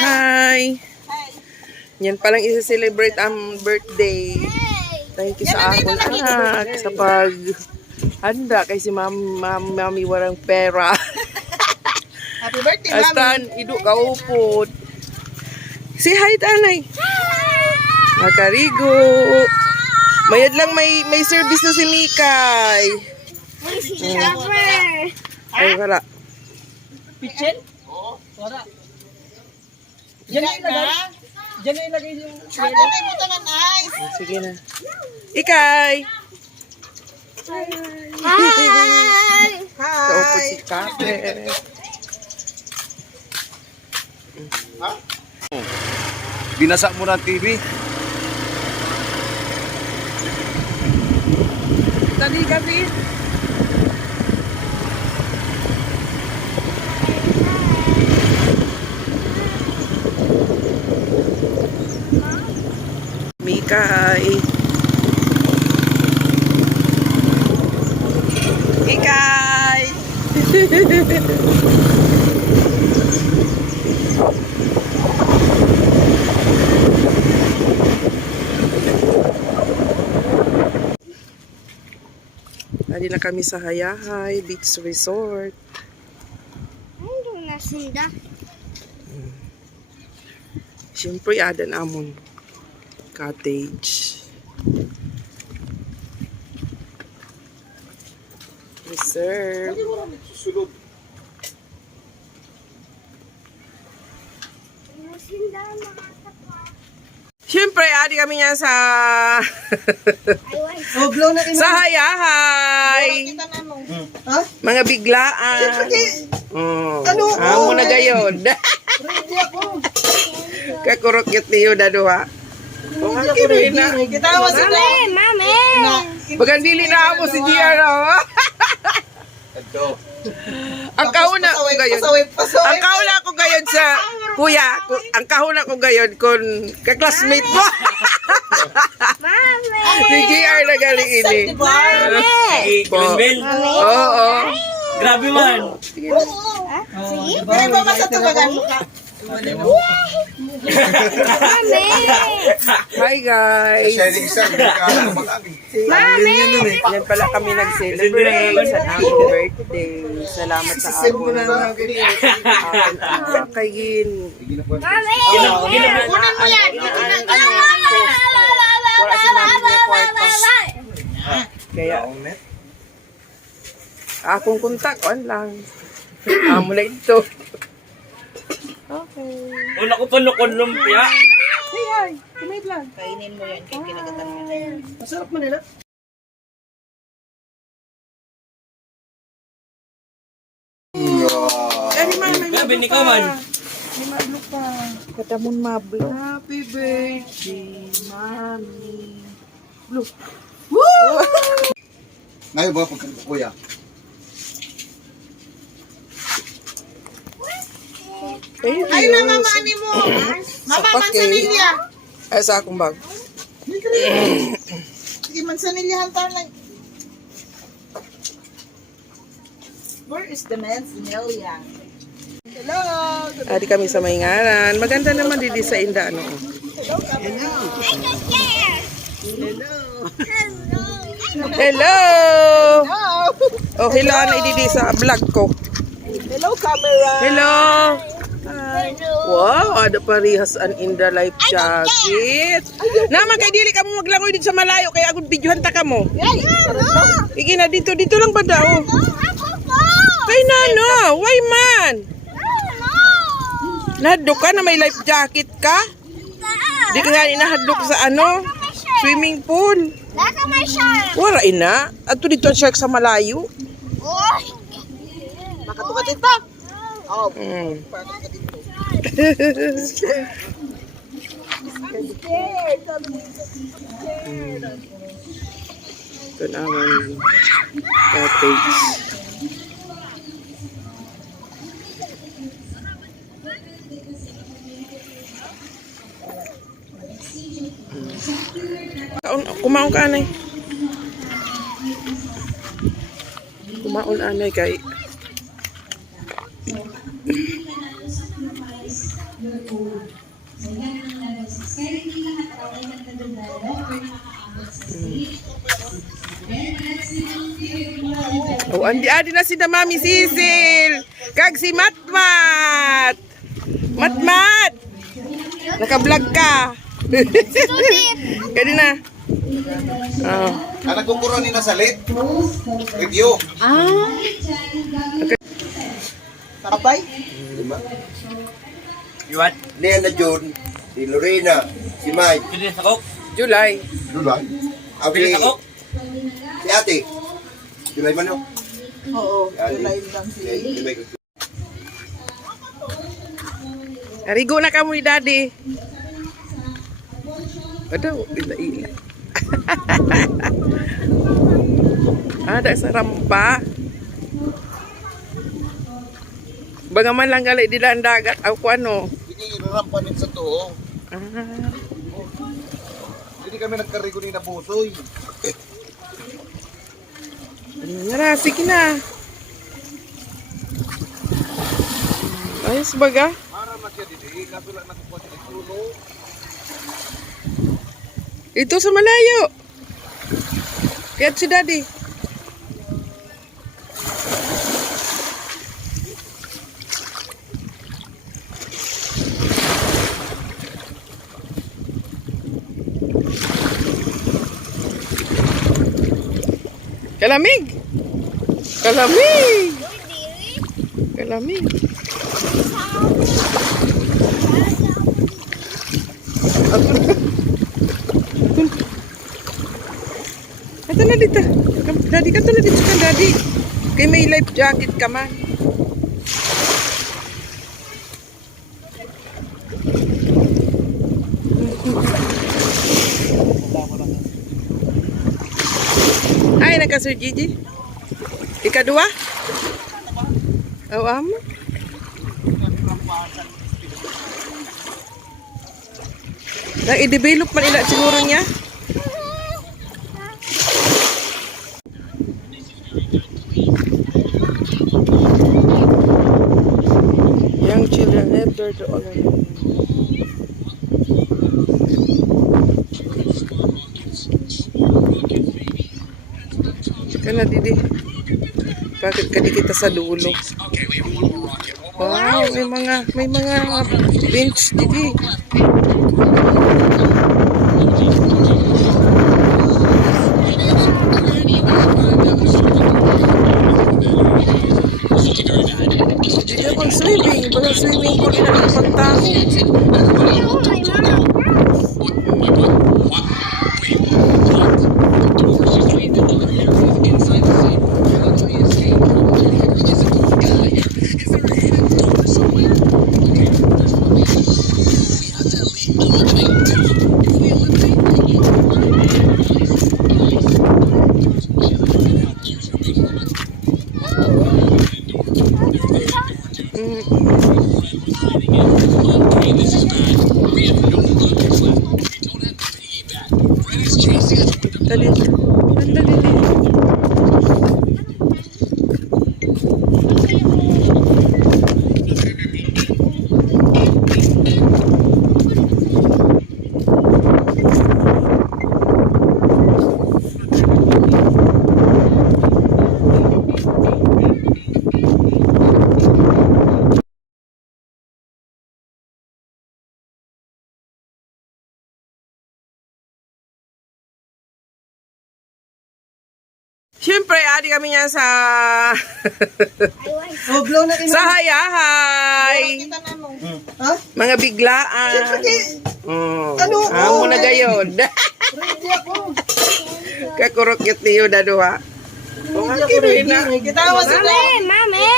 Hi! Yan palang isa-celebrate ang birthday. Thank you sa akong anak sa pag-handa kay si mami warang pera. Happy birthday, Mami! Astan, idu kaupot. Si hi, tanay! Makarigo! Mayad lang may service na si Mikay. Ay, wala. Pichel? Oo. Wala. Diyan na ilagay. Diyan na ilagay yung... Diyan na mo tangan, ice. Sige na. Ikay! Hi! Kaupot si Kape. Binasa mo na ang TV. Tadi kasi. Mikay. Mikay. Nadi na kami sa Hayahay Beach Resort. Ano na sunda? Siyempre, adan amon cottage. Reserve. Ano sunda makakapa? Siyempre, adi kami niya sa Oh, blow na rin. sa Hayahay. Kita na mo. Ha? Mga biglaan. Oh. Ano? Amo na gayon. Ready ako. Kakurok yun niyo na duha. Kung akirin na. Kita mo sila. Mami! Bagan dili na ako si Giara. Ang kahuna ko gayon. Pasaway. Ang kahuna ko gayon sa kuya. Ang kahuna ko gayon kung kaklasmate mo. Mami! Si GR na galing ini. Glenville? Oo. Grabe man. Sige? Pero ba masatubagan mo ka? Mami! Hi guys. Mami! Yan pala kami nag-celebrate sa aming birthday. Salamat sa ako. Kayin. Mami! Kunin mo yan. Wala si mami niya kwarto. Kaya, akong kontak, on lang. Amo na ito. Okay. Una ko pa nukon lumpia. Hey, hi. Kumay vlog. Kainin mo yan kay kinagatan mo. Masarap man nila. Ay, man, may Grabe ni ka man. May mablo pa. Katamon mablo. Happy birthday, mami. Blue. Ngayon ba pagkanta kuya? Thank you. Ay na mama ni mo. Mama mansanilya. Ay, sa akong bag. Sige mansanilyahan tayo lang. Where is the mansanilya? Hello. Adi kami sa Maingaran. Maganda naman dito sa Inda. Ano? Hello! Oh, hello. Ano ididi sa vlog ko? Hello camera. Hello! Wow, ada parihas an Inda life jacket. Naman kay dili ka mo maglangoy dito sa malayo kaya agud videohan ta ka mo. Iki na dito lang ba daw? Kay nano, why man? Nahadlok ka na may life jacket ka? Di ka nga inahadlok sa ano? Swimming pool. Laka may shark! Wala ina. Ato dito ang shark sa malayo. Makatukat ito. Oh, Mm. Ito naman cottage. Kumaon ka anay. Kumaon anay kay Oh, andi na si na Mami Sisil. Kag si Matmat. Matmat. Naka-vlog ka. Kadi na. Oh. Anak ko puro ni nasalit. Review. Abay? You what? Nena June, si Lorena, si Mike. Pilis ako? July. Lulay. Pilis ako? Si ate. July man no? Oo, Si ate. live lang si... Si Mike. Narigo na ka mo ni Daddy. Aduh, ila-ila. Ada sa rampa. Bagaman lang gali di daang dagat ako ano. Hindi rarampanin sa to. Ah, Hindi kami nagkarigo ni Nabusoy. ngara, sige na. Ayos baga. Para masya didi, kaso lang nakukuha sa itulo. Itu sa malayo. Kaya si Daddy. Kalamig. Kalamig. Kalamig. Ito na dito. Daddy, kato na dito ka, Daddy. Kay may life jacket ka man. Ay, naka Sir Gigi. Ikadua? Oh, amo. I-develop man ila siguro niya. Young children enter the online. Kana didi. Bakit kadi kita sa dulo? Wow, may mga bench didi. Dito pag swimming, pag swimming pool ina ng pagtao. Dali. Siyempre, adi kami niya sa Oh, blow na rin. sa hayahay. Kita na mo. Ha? Mga biglaan. Ano? Amo na gayon. Ready ako. Kakurok yun niyo daduha. O nga kiri na. Kita mo sa Mami!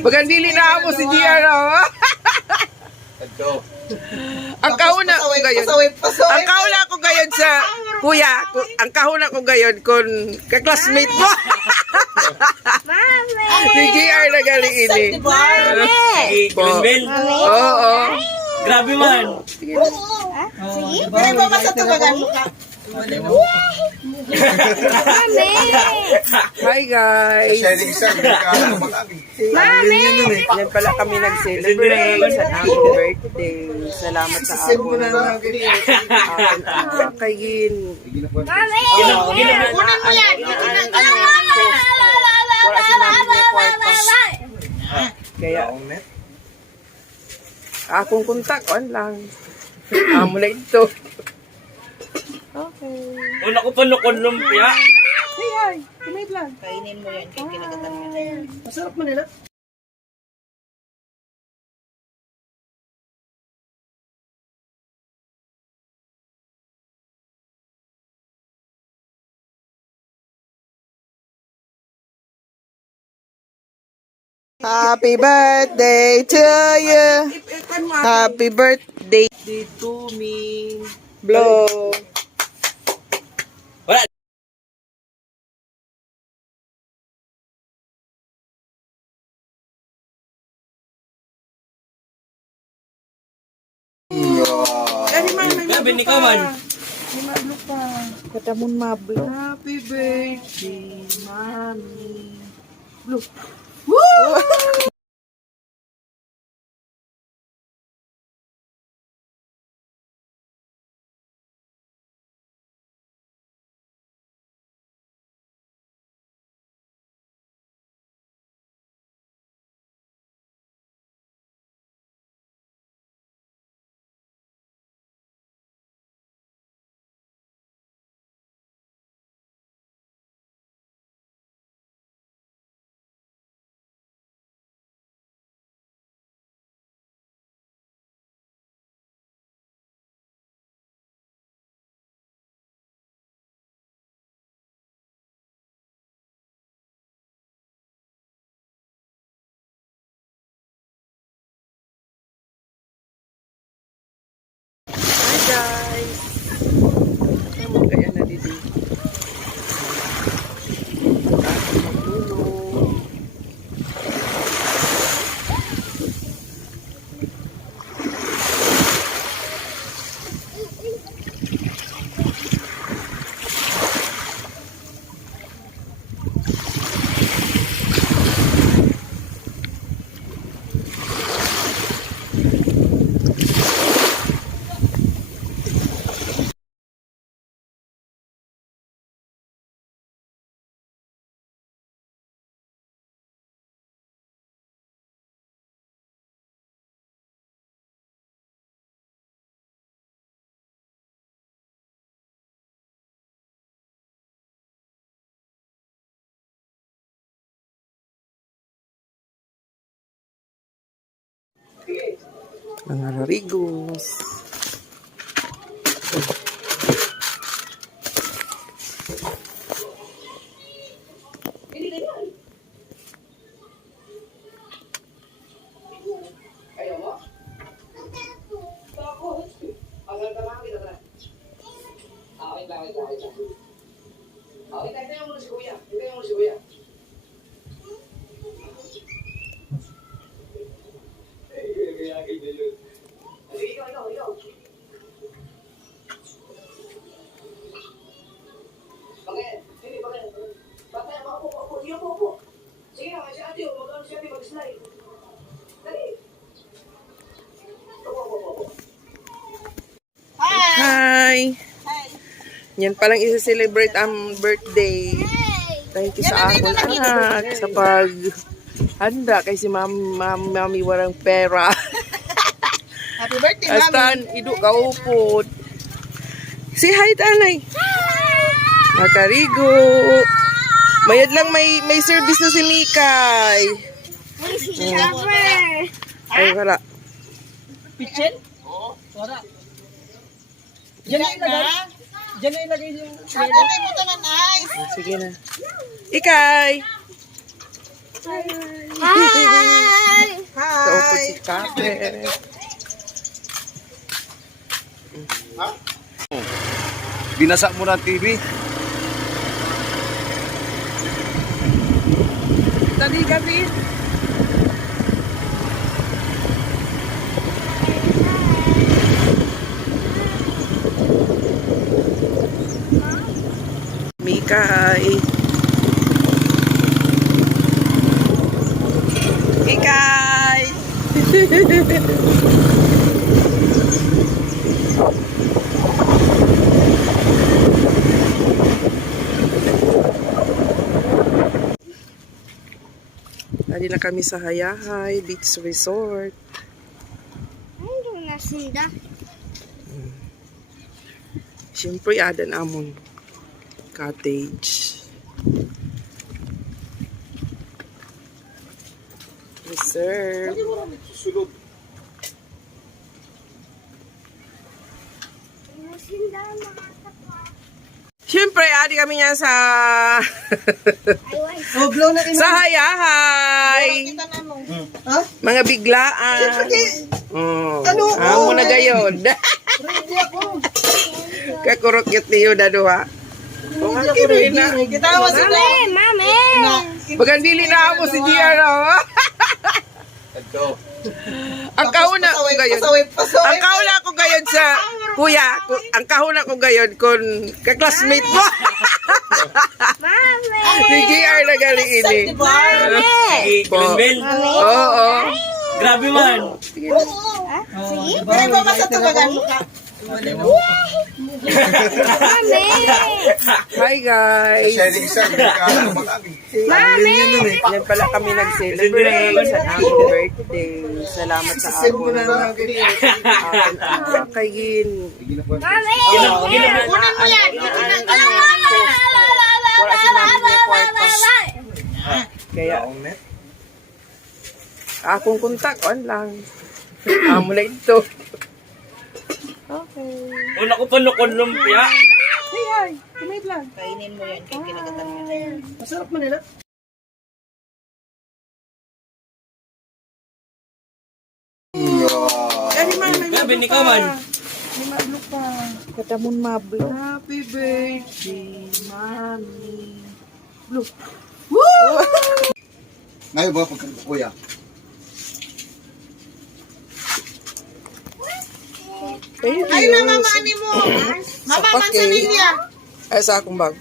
Bagang dili na ako si Giano. Adto. Ang kahuna ko gayon. Ang kahuna ko gayon sa kuya. Ang kahuna ko gayon kung kaklasmate mo. Mami! Si GR na galing ini. Si Glenville? Oo. Grabe man. Sige ba masatubagan mo ka? Mami! Hi guys! Shining star, hindi ka alam mag-aging. Mami! Yan pala kami nag-celebrate sa aking birthday. Salamat sa ako. Kay Gin. Mami! Kunin mo yan! Wala si mami niya kwarta. Kaya, akong kontak, on lang. Amo na ito. Okay. Una ko pa nukon lumpia. Hey, hi. Kumay lang. Masarap mo nila. Happy birthday to you. Happy birthday to me. Blow. Wala. Sabi ni Kaman. Katamon mablo. Happy birthday, mommy. Blow. Woo! Hi guys. Kamu kaya na dito. Maglulong. Mga larigos. Hi! Yan palang isa-celebrate ang birthday. Thank you sa akong anak sa paghanda kay si mami warang pera. Happy birthday, Astan, idu ka upod. Si hi, tanay. Makarigo. Mayad lang may service na si Mikay. Ay, wala. Pichel? Oo. Wala. Diyan na ilagay. Diyan na ilagay yung... Sige na. Ikay. Hi! Kaupod si Kape. Binasa mo na ang TV. Tadi kami. Ikay. Ikay. Dali na kami sa Hayahay Beach Resort. Ano na sinda? Siyempre, adan amon cottage. Reserve. Susulod. Ano sinda mga kapwa? Siyempre, adi kami nga sa Ay, Oh, blow na rin. sa Hayahay. Kita na mo. Ha? Mga biglaan. Ano? Amo na gayon. Ready ako. Kakurokit niyo na duha. Ready ako, ready. Kita mo sila. Mami! Bagandili na ako si Giano. Ito. Ang kahuna ko gayon. Pasaway. Ang kahuna ko gayon sa kuya. Ang kahuna ko gayon kun ka-classmate mo. Mami! Si GR na galing ini. Si Glenville. Oo. Grabe man. Sige? Pero ba masatubagan mo ka? Mami! Hi guys. Shining sun. Mag-ami. Mami! Yan pala kami nag-celebrate sa aming birthday. Salamat sa amon. Kay Gin. Mami! Kunin mo yan. Wala si mami niya kwarto. Kaya, akong kontak, on lang. Amo na ito. Okay. Una ko panukon lumpia. Say hi. Kumait lang. Kainin mo yan. Kinagatan mo yan. Masarap man nila. Dali man, may Grabe ni Kaman. May mablo pa. Katamon mablo. Happy birthday, mami. Blue. Ngayon ba pagkakas kuya? Thank Ay, you. na mama ni mo. Mama, Sa pake. mansanilya. Ay, sa akong bag.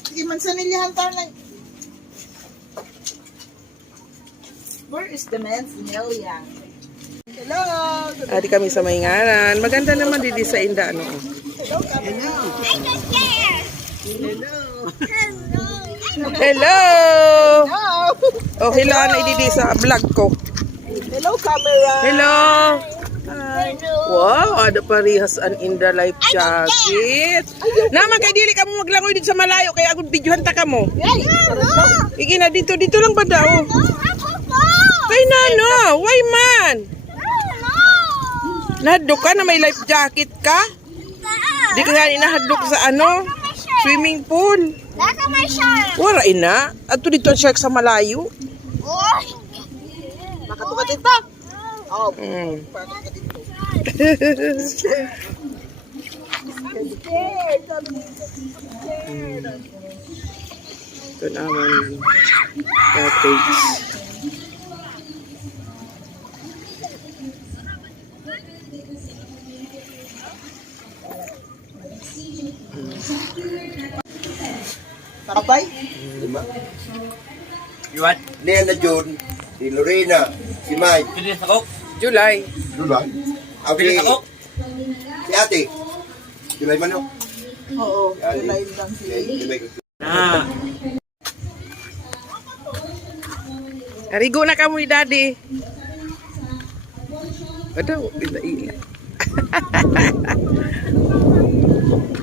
Sige, mansanilyahan tayo lang. Where is the mansanilya? Hello. Adi kami sa Maingaran. Maganda naman didi sa Inda. Ano? Hello! Oh, hello na ididi sa vlog ko. Hello, camera. Hello! Wow, ada parihas an Inda life jacket. Naman kay dili ka mo maglangoy dito sa malayo kaya agud videohan ta ka mo. Iki na dito lang ba daw? Kay nano, why man? Nahadlok ka na may life jacket ka? Di ka nga inahadlok sa ano? Swimming pool. Laka may shark! Wala ina. Ato dito ang shark sa malayo. Nakatuka dito. Oh, Mm. paano ka dito? Ito naman cottage. Abay? Lima. Iwan. Nena June. Si Lorena. Si Mike. Pilis ako. July. Lulay. Pilis ako. Si ate. July man no? Oo, Si ate. live lang sila. July. Ah. Arigo na ka mo ni daddy. Aduh, ila-ila.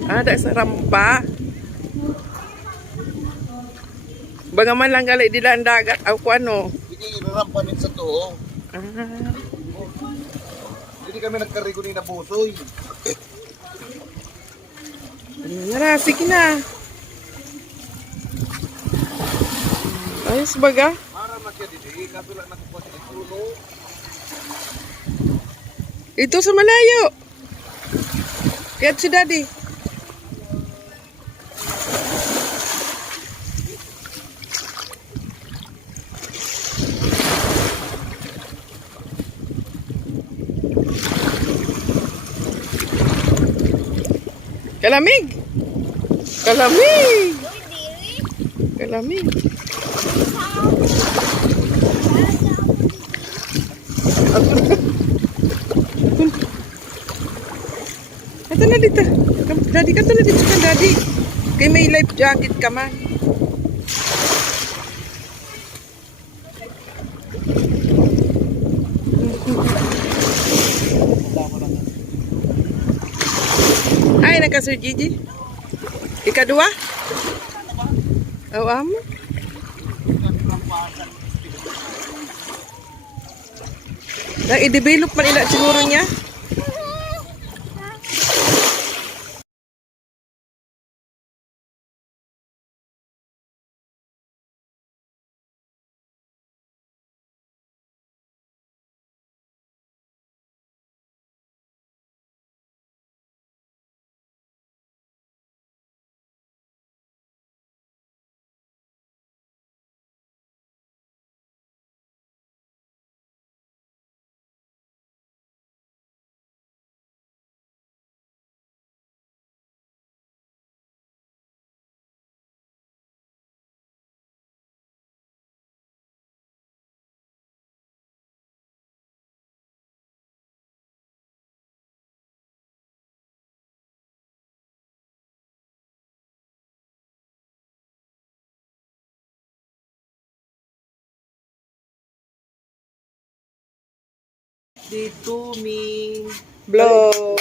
Ada sa rampa. Bagaman lang gali di lang dagat ako ano. Hindi rarampanin sa to. Ah, Hindi kami nagkarigo ni Nabusoy. nara, sige na. Ayos baga. Para masya dito. Kaso lang nakukuha sa itulo. Ito sa malayo. Kaya si daddy. Kalamig. Kalamig. Kalamig. Ito na dito. Daddy, ka na dito ka, Daddy. Kay may life jacket ka man. Ay, naka Sir Gigi. Ikadua? Oh, amo. I-develop man ila siguro niya. Dito, Ming. Blow.